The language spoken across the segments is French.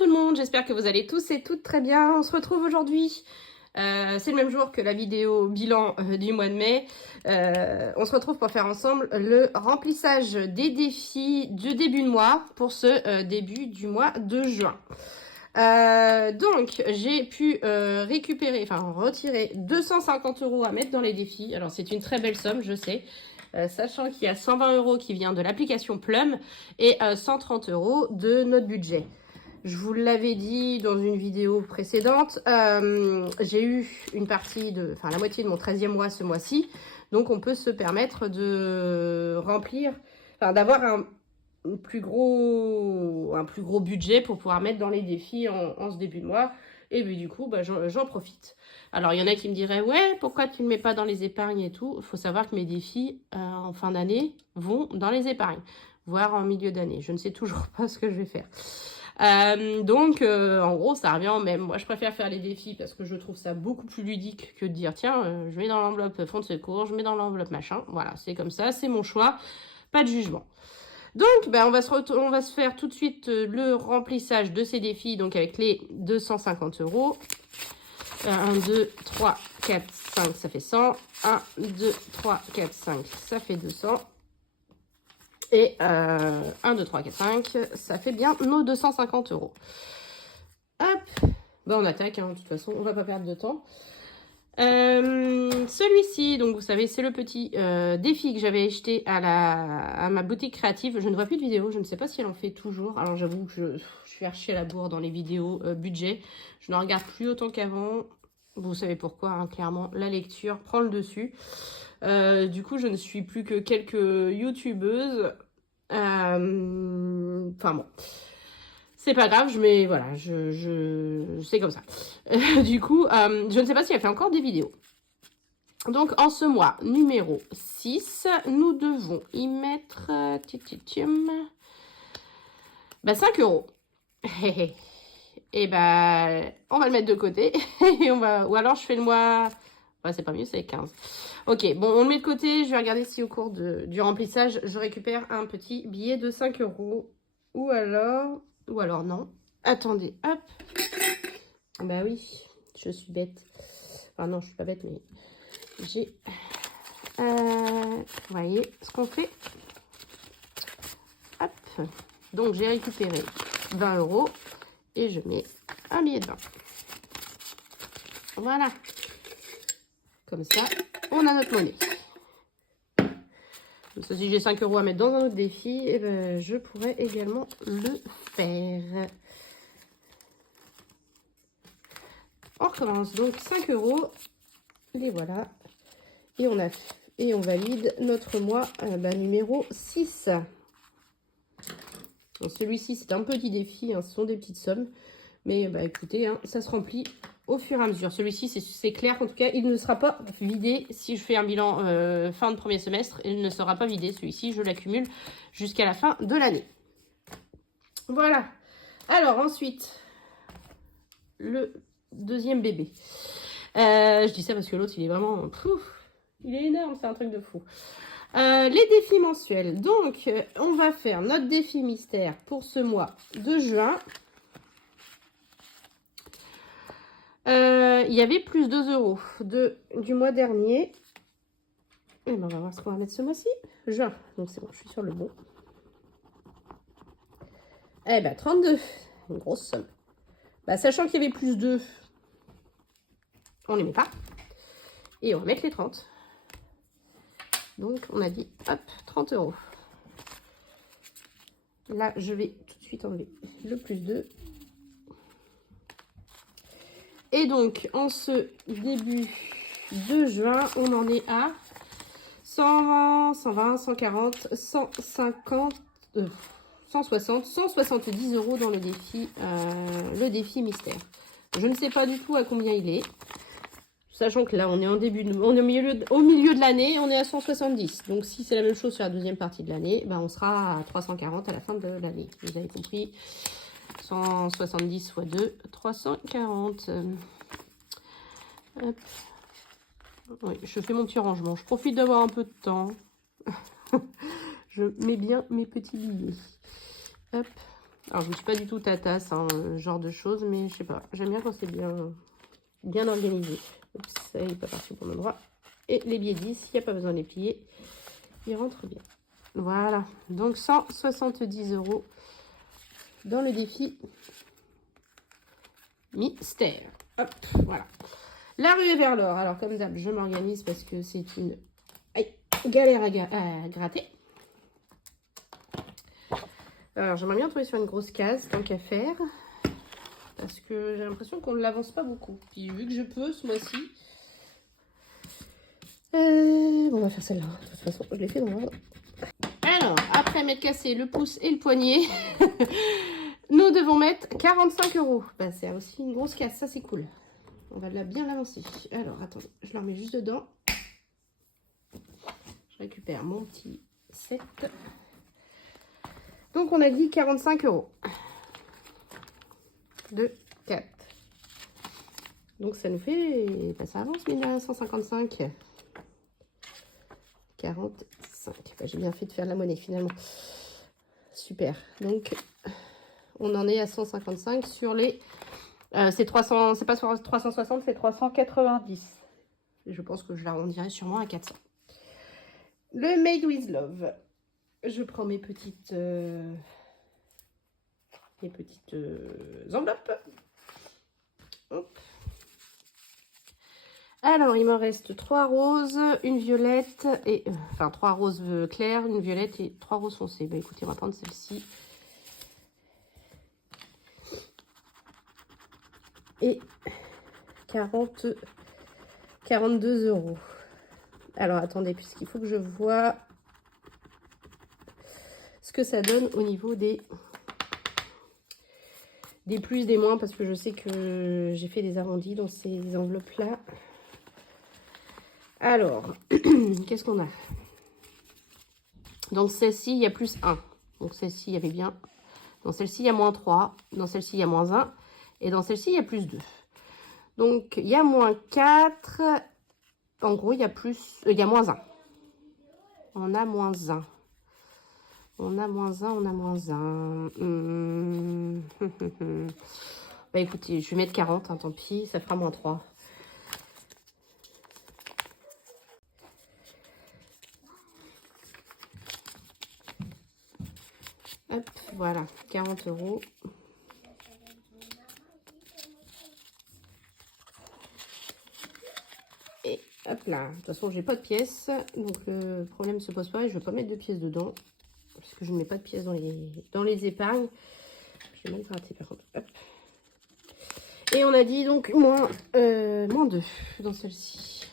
tout le monde, j'espère que vous allez tous et toutes très bien. On se retrouve aujourd'hui, c'est le même jour que la vidéo bilan du mois de mai. On se retrouve pour faire ensemble le remplissage des défis du début de mois pour ce début du mois de juin. Donc j'ai pu retirer 250 € à mettre dans les défis. Alors c'est une très belle somme, je sais. Sachant qu'il y a 120 € qui vient de l'application Plum et 130 € de notre budget. Je vous l'avais dit dans une vidéo précédente, j'ai eu la moitié de mon 13e mois ce mois-ci. Donc on peut se permettre de remplir, d'avoir un plus gros budget pour pouvoir mettre dans les défis en ce début de mois. Et puis du coup, j'en profite. Alors, il y en a qui me diraient, ouais, pourquoi tu ne mets pas dans les épargnes et tout? Il faut savoir que mes défis en fin d'année vont dans les épargnes, voire en milieu d'année. Je ne sais toujours pas ce que je vais faire. En gros, ça revient au même. Moi, je préfère faire les défis parce que je trouve ça beaucoup plus ludique que de dire, tiens, je mets dans l'enveloppe fonds de secours, je mets dans l'enveloppe machin. Voilà, c'est comme ça, c'est mon choix, pas de jugement. Donc, on va se faire tout de suite le remplissage de ces défis, donc avec les 250 €. 1, 2, 3, 4, 5, ça fait 100. 1, 2, 3, 4, 5, ça fait 200. Et 1, 2, 3, 4, 5, ça fait bien nos 250 €. Hop, on attaque, de toute façon, on va pas perdre de temps. Celui-ci, donc vous savez, c'est le petit défi que j'avais acheté à ma boutique créative. Je ne vois plus de vidéo, je ne sais pas si elle en fait toujours. Alors j'avoue que je suis archi à la bourre dans les vidéos budget. Je n'en regarde plus autant qu'avant. Vous savez pourquoi, clairement, la lecture prend le dessus. Du coup, je ne suis plus que quelques youtubeuses. C'est pas grave, mais voilà, c'est comme ça. Du coup, je ne sais pas si elle fait encore des vidéos. Donc, en ce mois numéro 6, nous devons y mettre 5 €. Et on va le mettre de côté. Et ou alors, je fais le mois... Ouais, c'est pas mieux, c'est 15. Ok, on le met de côté. Je vais regarder si au cours du remplissage, je récupère un petit billet de 5 €. Ou alors non. Attendez, hop. Bah oui, je suis bête. Enfin non, je suis pas bête, mais j'ai... vous voyez ce qu'on fait. Hop. Donc j'ai récupéré 20 € et je mets un billet de 20. Voilà. Comme ça, on a notre monnaie. Comme ça, si j'ai 5 € à mettre dans un autre défi, je pourrais également le faire. On recommence donc 5 €. Les voilà. Et on valide notre mois numéro 6. Celui-ci, c'est un petit défi. Ce sont des petites sommes. Mais écoutez, ça se remplit au fur et à mesure. Celui-ci, c'est clair qu'en tout cas, il ne sera pas vidé si je fais un bilan fin de premier semestre. Il ne sera pas vidé. Celui-ci, je l'accumule jusqu'à la fin de l'année. Voilà. Alors, ensuite, le deuxième bébé. Je dis ça parce que l'autre, il est vraiment... il est énorme, c'est un truc de fou. Les défis mensuels. Donc, on va faire notre défi mystère pour ce mois de juin. Il y avait plus 2 € du mois dernier. Et on va voir ce qu'on va mettre ce mois-ci. Juin. Donc, c'est bon, je suis sur le bon. 32. Une grosse somme. Sachant qu'il y avait plus 2, on ne les met pas. Et on va mettre les 30. Donc, on a dit, hop, 30 €. Là, je vais tout de suite enlever le plus 2. Et donc, en ce début de juin, on en est à 120, 120, 140, 150, 160, 170 € dans le défi mystère. Je ne sais pas du tout à combien il est. Sachant que là, on est au milieu de l'année, on est à 170. Donc, si c'est la même chose sur la deuxième partie de l'année, on sera à 340 à la fin de l'année. Vous avez compris. 170 x 2, 340. Hop. Oui, je fais mon petit rangement. Je profite d'avoir un peu de temps. Je mets bien mes petits billets. Hop. Alors, je ne suis pas du tout ta tasse, hein, genre de choses, mais je sais pas. J'aime bien quand c'est bien organisé. Oups, ça il est pas parti pour l'endroit. Et les billets 10, il n'y a pas besoin de les plier. Ils rentrent bien. Voilà. Donc, 170 € dans le défi mystère. Hop, voilà. La ruée vers l'or. Alors, comme d'hab, je m'organise parce que c'est une galère à gratter. Alors, j'aimerais bien trouver sur une grosse case, tant qu'à faire. Parce que j'ai l'impression qu'on ne l'avance pas beaucoup. Puis, vu que je peux ce mois-ci. Bon, on va faire celle-là. De toute façon, je l'ai fait dans l'ordre. Alors, après m'être cassé le pouce et le poignet, nous devons mettre 45 €. Bah, c'est aussi une grosse casse, ça c'est cool. On va bien l'avancer. Alors, attends, je la remets juste dedans. Je récupère mon petit set. Donc, on a dit 45 €. 2, 4. Donc, ça nous fait... Bah, ça avance, 1955. 45. Bah, j'ai bien fait de faire la monnaie, finalement. Super. Donc, on en est à 155 sur les... c'est 300, c'est pas 360, c'est 390. Et je pense que je l'arrondirai sûrement à 400. Le Made with Love. Je prends mes petites enveloppes. Hop. Alors, il me reste 3 roses, une violette, et enfin 3 roses claires, une violette et 3 roses foncées. Bah écoutez, on va prendre celle-ci. Et 42 €. Alors, attendez, puisqu'il faut que je vois ce que ça donne au niveau des plus, des moins, parce que je sais que j'ai fait des arrondis dans ces enveloppes-là. Alors, qu'est-ce qu'on a? Donc, celle-ci, il y a plus 1. Donc, celle-ci, il y avait bien... Dans celle-ci, il y a moins 3. Dans celle-ci, il y a moins 1. Et dans celle-ci, il y a plus 2. Donc, il y a moins 4. En gros, il y a plus... il y a moins 1. On a moins 1. On a moins 1, on a moins 1. Bah écoutez, je vais mettre 40, hein, tant pis, ça fera moins 3. Hop, voilà, 40 €. Et hop là, de toute façon, j'ai pas de pièces, donc le problème ne se pose pas et je vais pas mettre de pièces dedans, parce que je ne mets pas de pièces dans les épargnes. J'ai mal gratté par contre. Hop. Et on a dit donc moins 2 dans celle-ci.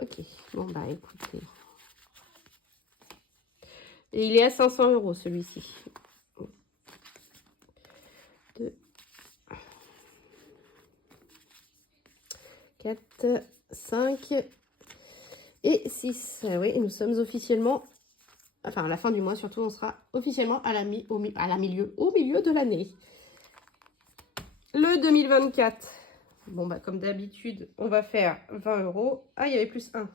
Ok, bon bah écoutez. Et il est à 500 € celui-ci. 2, 4, 5 et 6. Oui, nous sommes officiellement, enfin à la fin du mois surtout, on sera officiellement au milieu de l'année. Le 2024. Bon, bah comme d'habitude, on va faire 20 €. Ah, il y avait plus 1.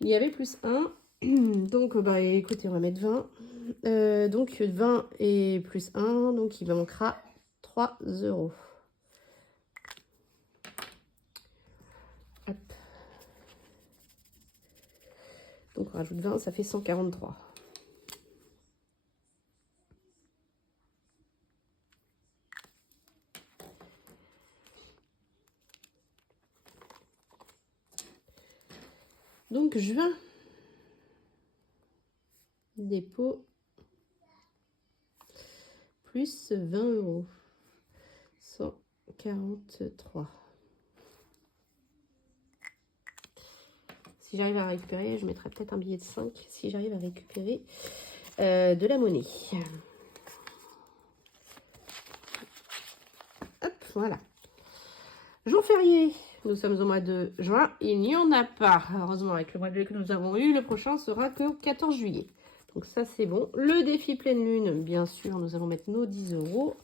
Il y avait plus 1. Donc, bah écoutez, on va mettre 20. Donc, 20 et plus 1. Donc, il me manquera 3 €. Hop. Donc, on rajoute 20, ça fait 143. Donc, juin. Dépôt. Plus 20 €. 143. Si j'arrive à récupérer, je mettrai peut-être un billet de 5 si j'arrive à récupérer de la monnaie. Hop, voilà. Jour férié, nous sommes au mois de juin. Il n'y en a pas. Heureusement, avec le mois de juillet que nous avons eu, le prochain sera que 14 juillet. Donc ça, c'est bon. Le défi pleine lune, bien sûr, nous allons mettre nos 10 €.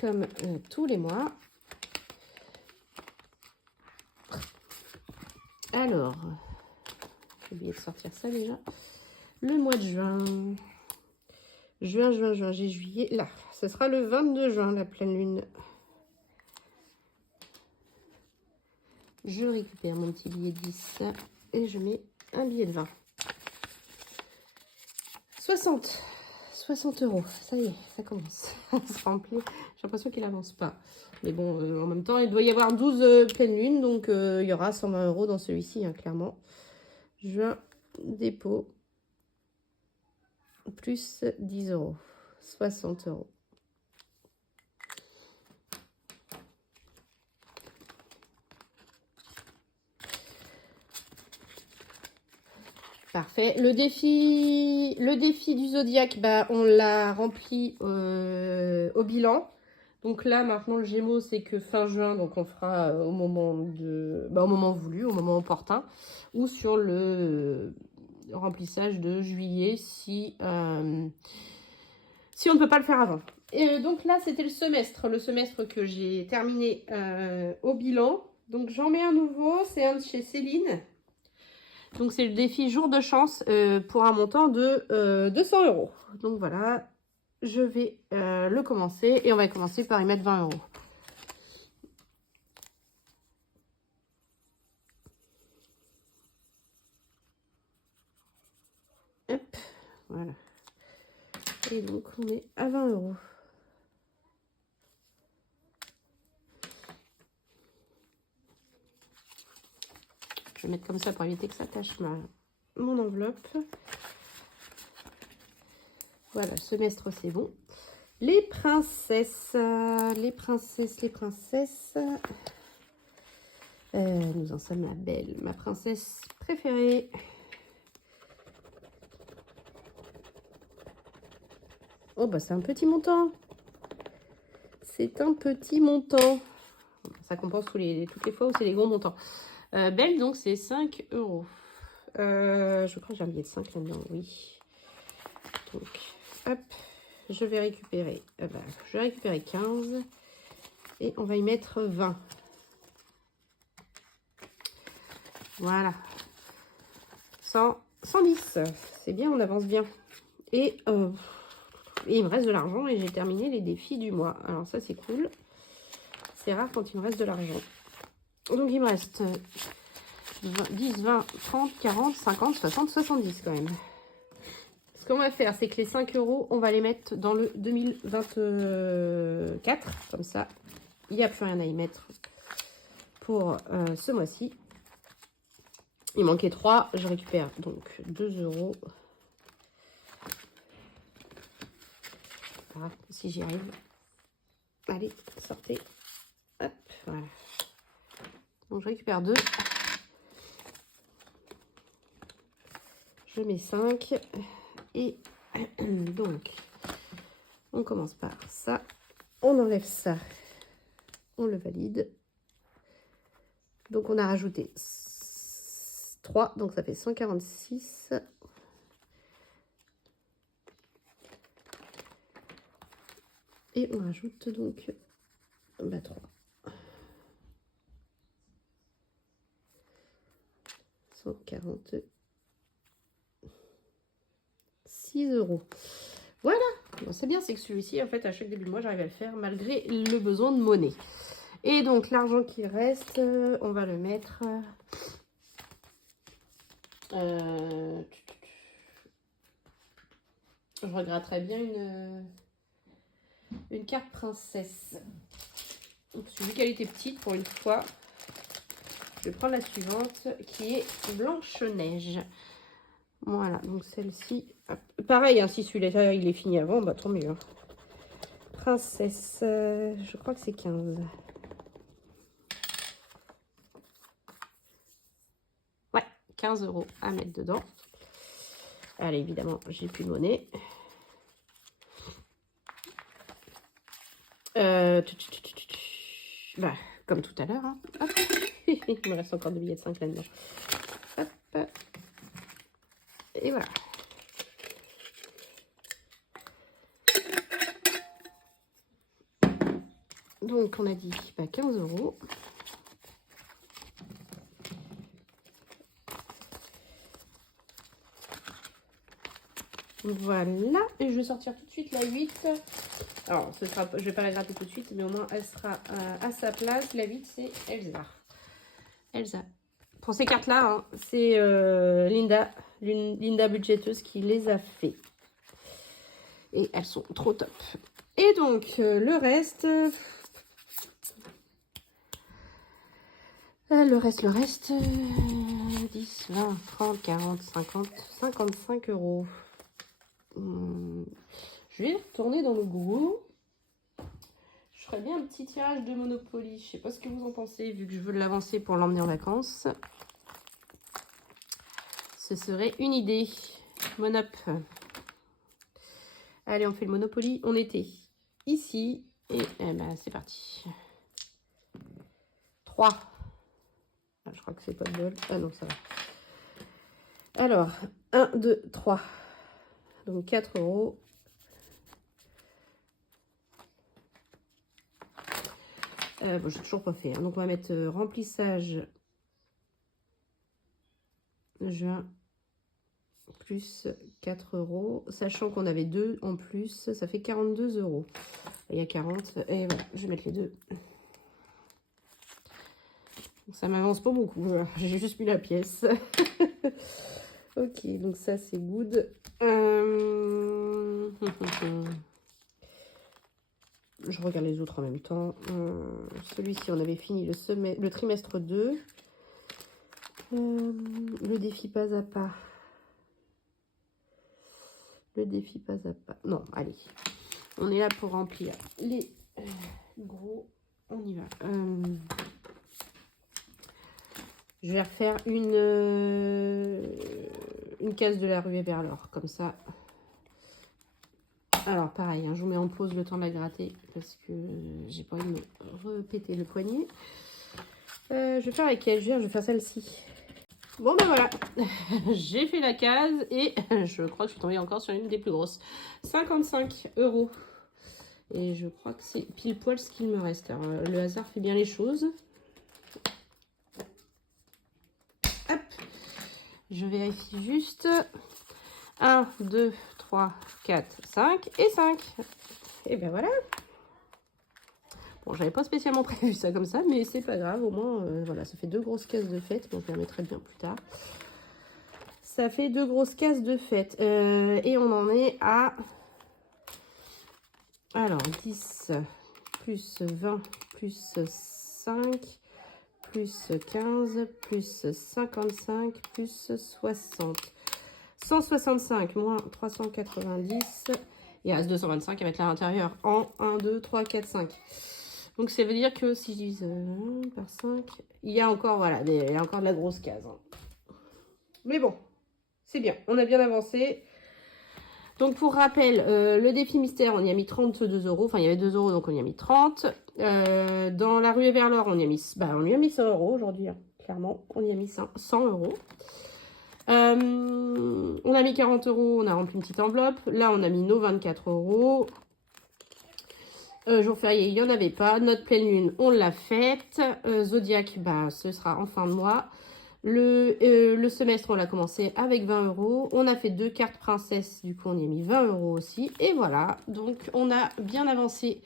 Comme tous les mois. Alors, j'ai oublié de sortir ça déjà. Le mois de juin. Juin, j'ai juillet. Là, ce sera le 22 juin, la pleine lune. Je récupère mon petit billet de 10 et je mets un billet de 20. 60 euros. Ça y est, ça commence à se remplir. J'ai l'impression qu'il avance pas. Mais bon, en même temps, il doit y avoir 12 pleines lunes. Donc, il y aura 120 euros dans celui-ci, hein, clairement. Juin, dépôt. Plus 10 euros. 60 euros. Parfait. Le défi du zodiaque, bah, on l'a rempli au bilan. Donc là, maintenant, le Gémeaux, c'est que fin juin, donc on fera au moment au moment voulu, au moment opportun, ou sur le remplissage de juillet si on ne peut pas le faire avant. Et donc là, c'était le semestre que j'ai terminé au bilan. Donc j'en mets un nouveau, c'est un de chez Céline. Donc c'est le défi jour de chance pour un montant de 200 euros. Donc voilà, je vais le commencer et on va commencer par y mettre 20 euros. Hop, voilà. Et donc on est à 20 euros. Je vais mettre comme ça pour éviter que ça tâche mon enveloppe. Voilà, le semestre c'est bon. Les princesses. Nous en sommes la belle, ma princesse préférée. Oh bah c'est un petit montant. C'est un petit montant. Ça compense toutes les fois où c'est les gros montants. Belle, donc c'est 5 euros. Je crois que j'ai un billet de 5 là-dedans, oui. Donc, hop, je vais récupérer. Je vais récupérer 15. Et on va y mettre 20. Voilà. 110. C'est bien, on avance bien. Et il me reste de l'argent et j'ai terminé les défis du mois. Alors ça, c'est cool. C'est rare quand il me reste de l'argent. Donc, il me reste 10, 20, 30, 40, 50, 60, 70 quand même. Ce qu'on va faire, c'est que les 5 euros, on va les mettre dans le 2024. Comme ça, il n'y a plus rien à y mettre pour ce mois-ci. Il manquait 3. Je récupère donc 2 euros. Voilà, si j'y arrive. Allez, sortez. Hop, voilà. Donc, je récupère 2. Je mets 5. Et donc, on commence par ça. On enlève ça. On le valide. Donc, on a rajouté 3. Donc, ça fait 146. Et on rajoute donc 3. 146 euros. Voilà. Bon, c'est bien, c'est que celui-ci, en fait, à chaque début de mois, j'arrive à le faire malgré le besoin de monnaie. Et donc, l'argent qui reste, on va le mettre... je regretterais bien une carte princesse. Donc, vu qu'elle était petite, pour une fois, je vais prendre la suivante, qui est Blanche-Neige. Voilà, donc celle-ci... Pareil, hein, si celui-là, il est fini avant, bah tant mieux. Hein. Princesse, je crois que c'est 15. Ouais, 15 euros à mettre dedans. Allez, évidemment, j'ai plus de monnaie. Comme tout à l'heure. Hein. Il me reste encore des billets de 5 là-dedans. Hop. Et voilà. Donc, on a dit 15 euros. Voilà, et je vais sortir tout de suite la 8. Alors, je vais pas la gratter tout de suite, mais au moins elle sera à sa place. La 8, c'est Elsa. Elsa. Pour ces cartes-là, hein, c'est Linda Budgeteuse qui les a fait. Et elles sont trop top. Et donc, le reste... Le reste, 10, 20, 30, 40, 50, 55 euros. Je vais retourner dans le gros. Je ferais bien un petit tirage de Monopoly. Je sais pas ce que vous en pensez, vu que je veux l'avancer pour l'emmener en vacances. Ce serait une idée. Monop. Allez, on fait le Monopoly. On était ici. Et ben, c'est parti. 3. Ah, je crois que c'est pas de bol. Ah non, ça va. Alors, 1, 2, 3. Donc 4 euros. Bon, j'ai toujours pas fait. Hein. Donc on va mettre remplissage juin plus 4 euros. Sachant qu'on avait 2 en plus, ça fait 42 euros. Il y a 40. Et voilà, je vais mettre les deux. Ça m'avance pas beaucoup. J'ai juste mis la pièce. Ok, donc ça c'est good. Je regarde les autres en même temps. Celui-ci, on avait fini le trimestre 2. Le défi pas à pas. Le défi pas à pas. Non, allez. On est là pour remplir les gros. On y va. Je vais refaire une case de la ruée vers l'or, comme ça. Alors, pareil, hein, je vous mets en pause le temps de la gratter, parce que j'ai pas envie de me repéter le poignet. Je vais faire laquelle? Je vais faire celle-ci. Bon, ben voilà. J'ai fait la case, et je crois que je suis tombée encore sur une des plus grosses. 55 euros. Et je crois que c'est pile poil ce qu'il me reste. Alors, le hasard fait bien les choses. Hop. Je vérifie juste. 1, 2, 3, 4, 5 et 5. Et ben voilà. Bon, j'avais pas spécialement prévu ça comme ça, mais c'est pas grave. Au moins, voilà, ça fait 2 grosses cases de fête. Bon, je les remettrai bien plus tard. Ça fait 2 grosses cases de fête. Et on en est à... Alors, 10 plus 20 plus 5 plus 15 plus 55 plus 60. 165 moins 390. Il reste 225 à mettre à l'intérieur en 1, 2, 3, 4, 5. Donc ça veut dire que si je divise par 5, il y a encore, voilà, il y a encore de la grosse case. Hein. Mais bon, c'est bien, on a bien avancé. Donc pour rappel, le défi mystère, on y a mis 32 euros. Enfin, il y avait 2 euros, donc on y a mis 30. Dans la ruée vers l'or, on y a mis 100 euros aujourd'hui, hein, clairement. On y a mis 100 euros. On a mis 40 euros, on a rempli une petite enveloppe. Là, on a mis nos 24 euros. Jour férié, il n'y en avait pas. Notre pleine lune, on l'a faite. Zodiac, ce sera en fin de mois. Le semestre, on l'a commencé avec 20 euros. On a fait 2 cartes princesse, du coup, on y a mis 20 euros aussi. Et voilà, donc on a bien avancé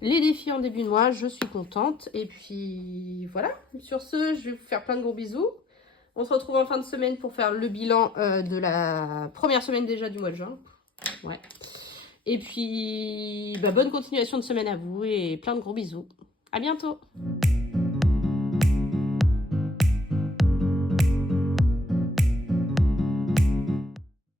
les défis en début de mois. Je suis contente. Et puis, voilà. Sur ce, je vais vous faire plein de gros bisous. On se retrouve en fin de semaine pour faire le bilan de la première semaine déjà du mois de juin. Ouais. Et puis, bonne continuation de semaine à vous et plein de gros bisous. À bientôt!